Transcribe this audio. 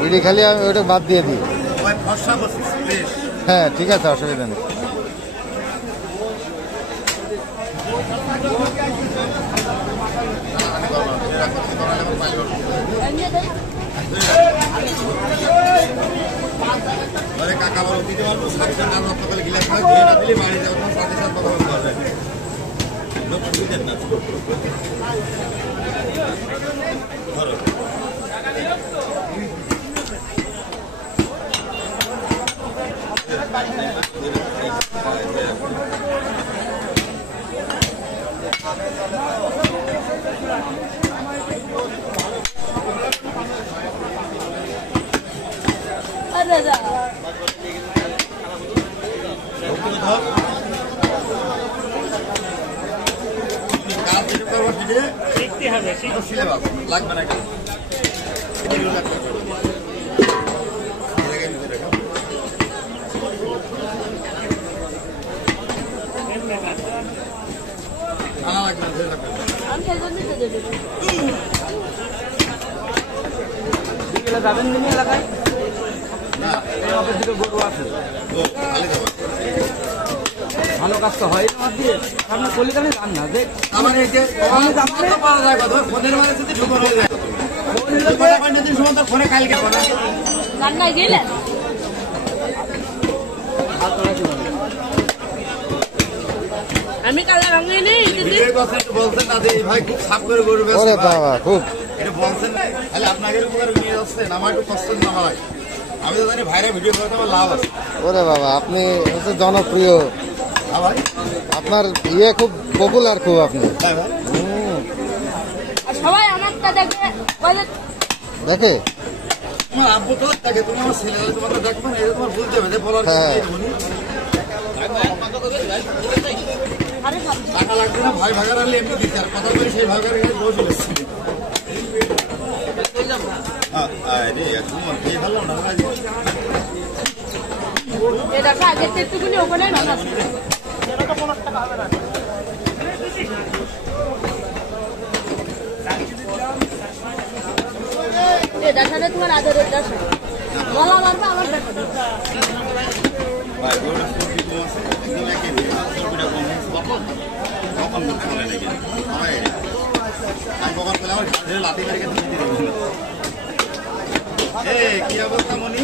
বিড়ি খালি আমি ওটা বাদ দিয়ে দিই। হ্যাঁ ঠিক আছে, অসুবিধা নেই। কাকা বলো দিতে পারবো সকালে গিলাস দিলে বাড়ি যাওয়ার সাথে সাথে কথা বলতে হবে। লোক সুবিধের না লাগবে না যাবেন দিনে এলাকায় গরু আছে ভালো কাজ তো হয় না দিয়ে আপনার কলিকালে যান না যে আমার এই যে পাওয়া যায় কথা ফোনের মানে যদি ঢুকো হয়ে যায় ফোনে কালকে রান্নায় গেলেন আমি কালা ভাঙাই নেই বলছেন না যে ভাই খুব সাপ করে গরু খুব এটা বলছেন তাহলে আপনাকে উপকার নিয়ে যাচ্ছেন আমার একটু কষ্ট না হয়। আমি তো জানি ভাইরা ভিডিও করতে আমার লাভ আছে। ওরে বাবা, আপনি হচ্ছে জনপ্রিয়, আপনার ইয়ে খুব পপুলার খুব আপনি। সবাই আমারটা দেখে দেখে তোমার আব্বু তো দেখে, তুমি আমার ছেলে তোমার দেখবে না, এটা তোমার ভুলতে হবে যে বলার টাকা লাগবে না। ভাই ভাগার আনলে এমনি দিতে আর কথা বলি সেই ভাগার এখানে বসে এসেছি আগের একটুকুনি ওখানে দেখালে তোমার আদরের দেখা বলা মারবে আমার দেখা কি অবস্থা মনি?